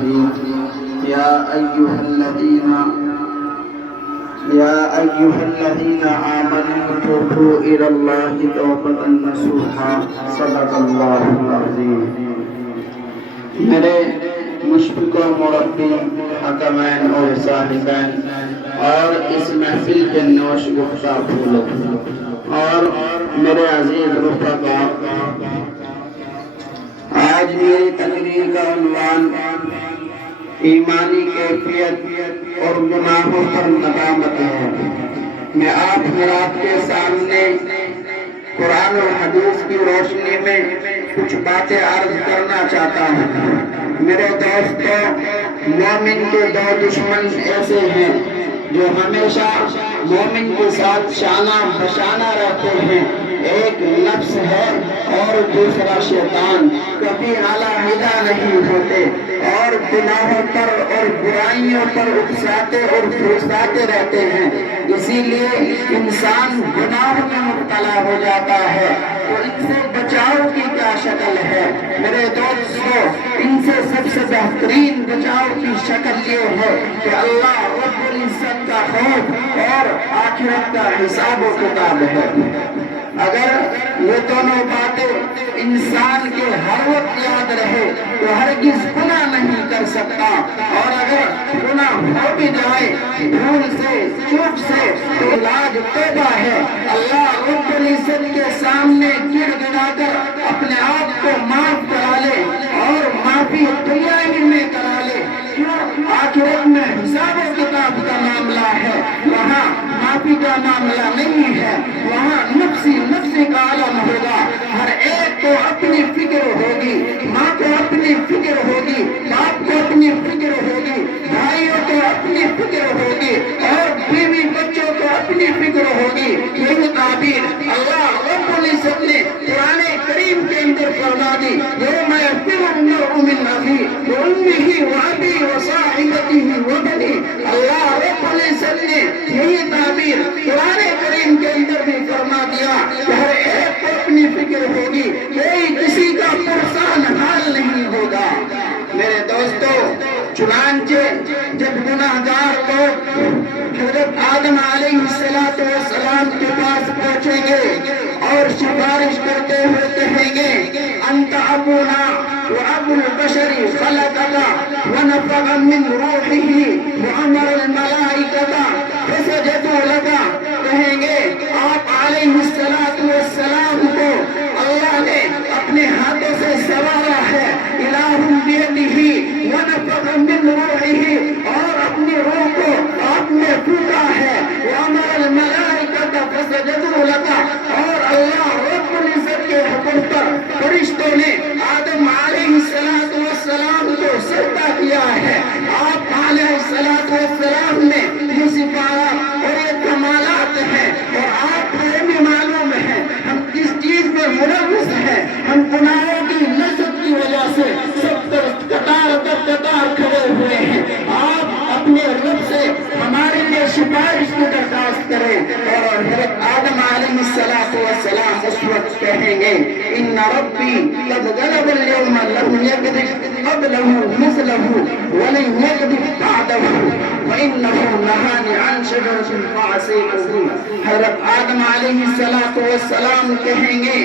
الرحيم يا أيها الذين آمنوا توبوا إلى الله توبة نصوحا صدق الله العظيم. میرے مشفق و مربی حکمین اور صاحبین اور اس محفل کے نوش گفتہ پھولوں اور میرے عزیز رفقا، آج میری تقریر کا عنوان ایمانی کیفیت اور گناہوں پر ندامت ہے۔ میں آپ حضرات کے سامنے قرآن و حدیث کی روشنی میں کچھ باتیں عرض کرنا چاہتا ہوں۔ میرے دوستوں، مومن کے دو دشمن ایسے ہیں جو ہمیشہ مومن کے ساتھ شانہ بشانہ رہتے ہیں۔ ایک نفس ہے اور دوسرا شیطان، کبھی علیحدہ نہیں ہوتے اور گناہوں پر اور برائیوں پر اکساتے اور پھرساتے رہتے ہیں۔ اسی لیے انسان گناہ میں مبتلا ہو جاتا ہے۔ تو ان سے بچاؤ کی کیا شکل ہے؟ میرے دوستوں، ان سے سب سے بہترین بچاؤ کی شکل یہ ہے کہ اللہ رب العزت کا خوف اور آخرت کا حساب و کتاب ہے۔ اگر یہ دونوں باتیں انسان کے ہر وقت یاد رہے تو ہرگز گناہ نہیں کر سکتا، اور اگر گناہ ہو بھی جائے بھول سے چوک سے تو علاج توبہ ہے۔ اللہ رب العزت کے سامنے گڑ گڑا کر اپنے آپ کو معاف کرا لے اور معافی دنیا ہی میں کرا لے۔ آخرت میں حساب و کتاب کا معاملہ ہے، وہاں معافی کا معاملہ نہیں ہے، وہاں نفسی کا عالم ہوگا۔ ہر ایک کو اپنی فکر ہوگی، ماں کو اپنی فکر ہوگی، باپ کو اپنی فکر ہوگی، بھائیوں کو اپنی فکر ہوگی اور بیوی بچوں کو اپنی فکر ہوگی۔ یہی تعبیر اللہ رب العزت نے قرآن کریم کے اندر فرما دی، یوم یفر المرء من اخیہ وامہ وابیہ وصاحبتہ وبنیہ۔ اللہ رب العزت نے یہی تعبیر قرآن کریم کے اندر بھی فرما دیا کہ ہر ایک کو اپنی فکر ہوگی، کوئی کسی کا پرسان حال نہیں ہوگا۔ میرے دوستو، چنانچہ جب گناہگار لوگ حضرت آدم علیہ السلام کے پاس پہنچیں گے اور سفارش کرتے ہوئے کہیں گے، انت ابونا وابو البشر خلقک ونفخ من روحہ وامر الملائکۃ فسجدوا لک، کہیں گے آپ علیہ السلام کو اللہ نے اپنے ہاتھوں سے سوارا ہے، الہ بیدہ ونفخ من روحہ، اور اپنی روح کو آپ نے پھونکا ہے، وامر الملائکۃ فسجدوا لک، اور اللہ رب العزت کے حکم پر فرشتوں نے آدم علیہ السلام کو سجدہ کیا ہے۔ آپ علیہ السلام نے یہ صفات اور یہ کمالات ہیں، اور آپ کو یہ بھی معلوم ہے ہم کس چیز میں ملوث ہیں۔ ہم گناہوں کی لذت کی وجہ سے سب قطار در قطار کھڑے ہوئے ہیں۔ آپ اپنے رب سے ہمارے لیے سفارش کی درخواست کریں، اور حضرت آدم علیہ السلام اس وقت کہیں گے، ان ربی قد غلب اليوم لم یغلب قبلہ مثلہ ولن یغلب بعدہ وانہ نہانی عن شجرۃ فعصیتہ۔ حضرت آدم علیہ السلام کہیں گے،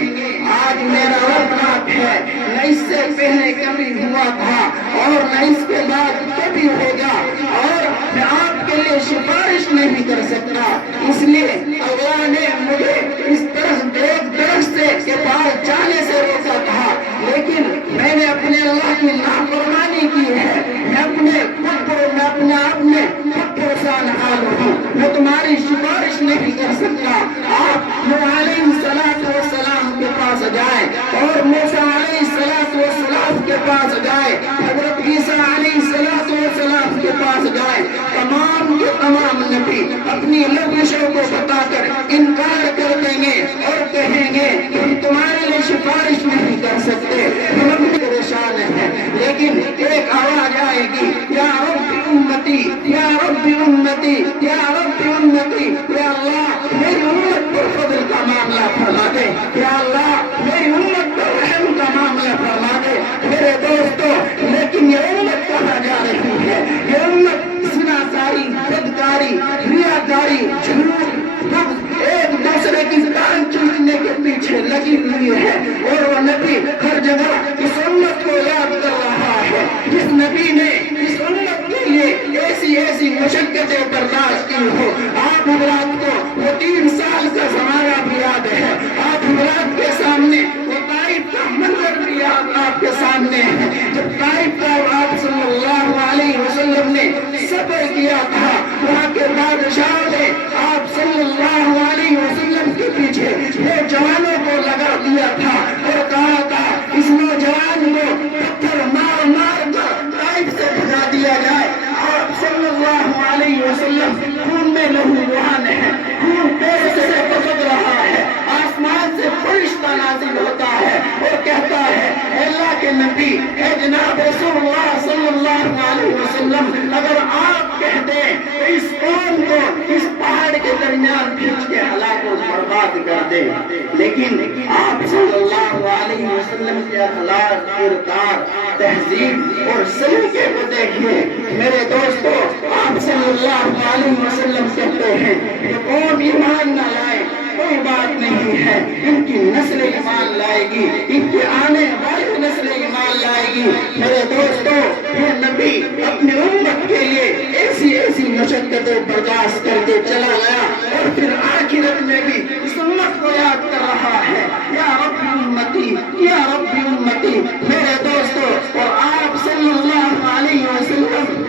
آج میرا رب ناک ہے، نہ اس سے پہلے کبھی ہوا تھا اور نہ اس کے بعد کبھی ہوگا، اور میں آپ کے لیے سفارش نہیں کر سکتا۔ اس لیے اللہ نے مجھے اس طرح ایک درخت کے پاس جانے سے روکا تھا، لیکن میں نے اپنے اللہ کی نافرمانی کی ہے۔ میں اپنے آپ میں خود پریشان حال ہوں، میں تمہاری سفارش نہیں کر سکتا۔ آپ نوح علیہ السلام کے پاس جائیں اور موسیٰ علیہ السلام کے پاس جائیں، حضرت عیسیٰ علیہ السلام کے پاس جائیں۔ تمام کے تمام نبی اپنی لغزشوں کو بتا کر انکار کر دیں گے اور کہیں گے ہم تمہارے لیے سفارش نہیں کر سکتے، ہم اپنے پریشان ہیں۔ لیکن ایک آواز آئے گی، یا رب امتی یا رب امتی یا رب امتی، یا اللہ میری امت پر فضل کا معاملہ فرما دے، یا اللہ میری امت پر رحم کا معاملہ فرما دے۔ میرے دوستو، لیکن یہ امت کہاں جائے؟ لگی ہوئی ہے اور وہ نبی ہر جگہ اس امت کو یاد کر رہا ہے. جس نبی نے اس امت کے لیے ایسی ایسی مشقتیں برداشت کی ہو. آپ حضرات کو وہ 3 سال کا زمانہ بھی یاد ہے. آپ حضرات کے سامنے وہ طائف کا منظر بھی آپ کے سامنے ہے. جب طائف کا آپ صلی اللہ علیہ وسلم نے سفر کیا تھا, وہاں کے بادشاہ نے آپ صلی اللہ علیہ وسلم کے پیچھے نوجوانوں کو لگا دیا تھا اور کہا تھا اس نوجوان کو پتھر مار مار کر طائف سے بھگا دیا جائے. آپ صلی اللہ علیہ وسلم خون میں لہولہان ہے, خون پیٹ سے بہہ رہا ہے, آسمان سے فرشتہ نازل ہوتا ہے اور کہتا ہے اے اللہ کے نبی, اے جناب رسول اللہ صلی اللہ علیہ وسلم, اگر آپ کہہ دیں تو اس قوم کو اس پہاڑ کے درمیان کھینچ کے ہلاک و برباد کر دے. لیکن آپ صلی اللہ علیہ وسلم کے اخلاق, کردار, تہذیب اور سلیقے کو دیکھیے. میرے دوستو, آپ صلی اللہ علیہ وسلم کہتے ہیں کہ قوم ایمان نہ لائے کوئی بات نہیں ہے, ان کی نسل ایمان لائے گی, ان کی آنے والی نسل ایمان لائے گی. میرے دوستو, یہ نبی اپنی امت کے لیے ایسی ایسی مشقتیں برداشت کر کے چلا گیا اور پھر آخرت میں بھی اس امت کو یاد کر رہا ہے, یا رب امتی, یا رب امتی. میرے دوستو, اور آپ صلی اللہ علیہ وسلم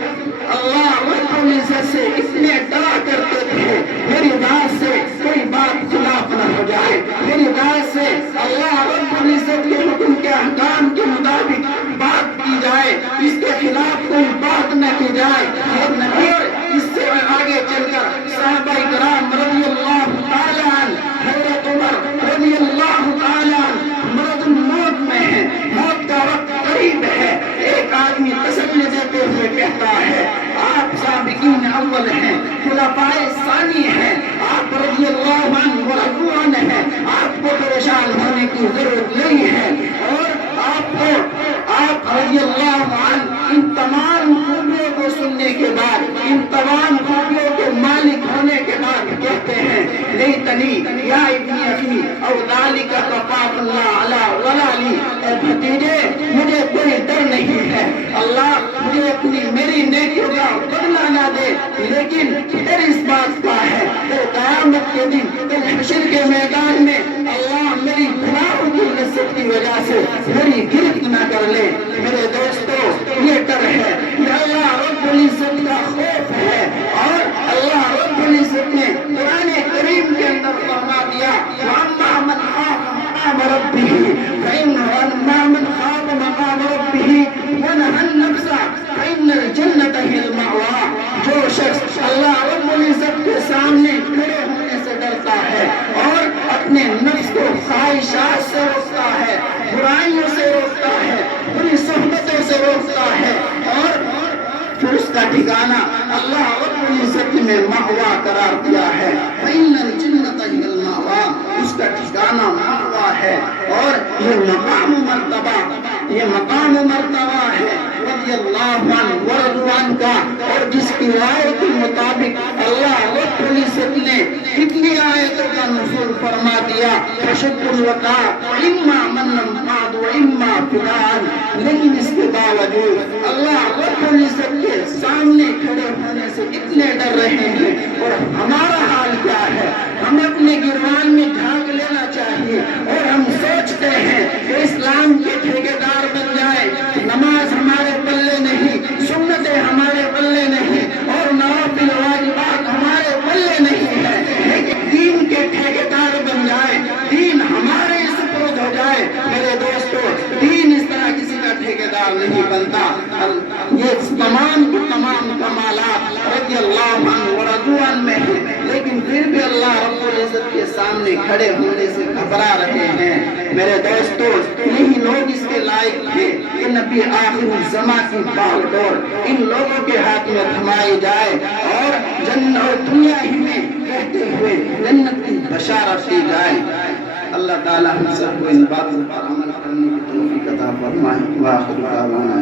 اللہ رب العزت سے اتنے ڈرا کرتے تھے میری ذات سے کوئی بات خلاف نہ ہو جائے, میری ذات سے اللہ رب العزت کے حکم کے احکام کے مطابق بات کی جائے, اس کے خلاف کوئی بات نہ کی جائے. یہ نبی اس سے آگے چل کر صحابہ کرام رضی اللہ تعالیٰ عنہ, حضرت عمر رضی اللہ تعالیٰ عنہ مرض الموت میں ہے, موت کا وقت قریب ہے. ایک آدمی تسلی دیتے ہوئے کہتا ہے آپ سابقین اول ہیں, خلفائے ثانی ہیں, آپ رضی اللہ عنہ ورضوان ہیں, آپ کو پریشان ہونے کی ضرورت نہیں ہے. اور آپ رضی اللہ عنہ ان تمام خوبیوں کو سننے کے بعد, ان تمام خوبیوں کے مالک ہونے کے بعد کہتے ہیں لیتنی یا ابن اخی او ذالک کفاف اللہ علی ولالی, اے بھتیجے مجھے کوئی ڈر نہیں ہے, اللہ مجھے اپنی میری نیکیوں کا بدلہ نہ دے, لیکن ڈر اس بات کا ہے کہ قیامت کے دن کل حشر کے میدان میں اللہ میری گناہوں کی لذت کی وجہ سے میری گرفت نہ کر لے. میرے دوستو, یہ ڈر ہے, یہ اللہ رب العزت کا خوف ہے. اور اللہ رب العزت نے قرآن کریم کے اندر فرما دیا وَأَمَّا مَنْ خَافَ مَقَامَ رَبِّهِ وَأَمَّا مَنْ خَافَ مَقَامَ رَبِّهِ وَنَهَى النَّفْسَ فَإِنَّ الْجَنَّةَ هِيَ الْمَأْوَىٰ. جو شخص اللہ رب العزت کے سامنے کھڑے ہونے سے ڈرتا ہے اور اپنے نفس کو خواہشات سے روکتا ہے, برائیوں سے روکتا ہے, بری صحبتوں سے روکتا ہے, اور پھر اس کا ٹھکانہ اللہ رب العزت نے مأوا قرار دیا ہے. فإن الجنة هي المأوى, اس کا ٹھکانہ مأوا ہے. اور یہ مقام مرتبہ ہے رضی اللہ عنہ ورضوان کا, اور جس کی آیت کے مطابق اللہ رب العزت نے کتنی آیتوں کا نزول فرما دیا, فشد الوقاء اما من بعد و اما فلان. لیکن اس کے باوجود اللہ رب العزت کے سامنے کھڑے ہونے سے اتنے ڈر رہے ہیں. اور ہمارا حال کیا ہے, ہمیں اپنے گروان میں جھانک لینا چاہیے اور ہم سوچتے ہیں کہ اسلام کے ٹھیکیدار بن جائے, نماز ہمارے پلے نہیں, سنتیں ہمارے پلے نہیں, اور نوافل واجبات ہمارے پلے نہیں ہے, لیکن دین کے ٹھیکیدار بن جائے, دین ہمارے سپرد ہو جائے. میرے دوستو, دین اس طرح کسی کا ٹھیکیدار نہیں بنتا. یہ تمام کے تمام کمالات رضی اللہ عنہ ورضوان میں ہیں, لیکن پھر بھی اللہ رب العزت کے سامنے کھڑے ہونے سے گھبرا رہے ہیں. میرے دوستو, یہی لوگ اس کے لائق تھے کہ نبی آخر الزماں کی باغ ڈور ان لوگوں کے ہاتھ میں تھمائی جائے اور جنت اور دنیا ہی میں کہتے ہوئے جنت کی بشارت دی جائے. اللہ تعالی ہم سب کو ان باتوں پر عمل کرنے کی توفیق عطا فرمائے. وآخر دعوانا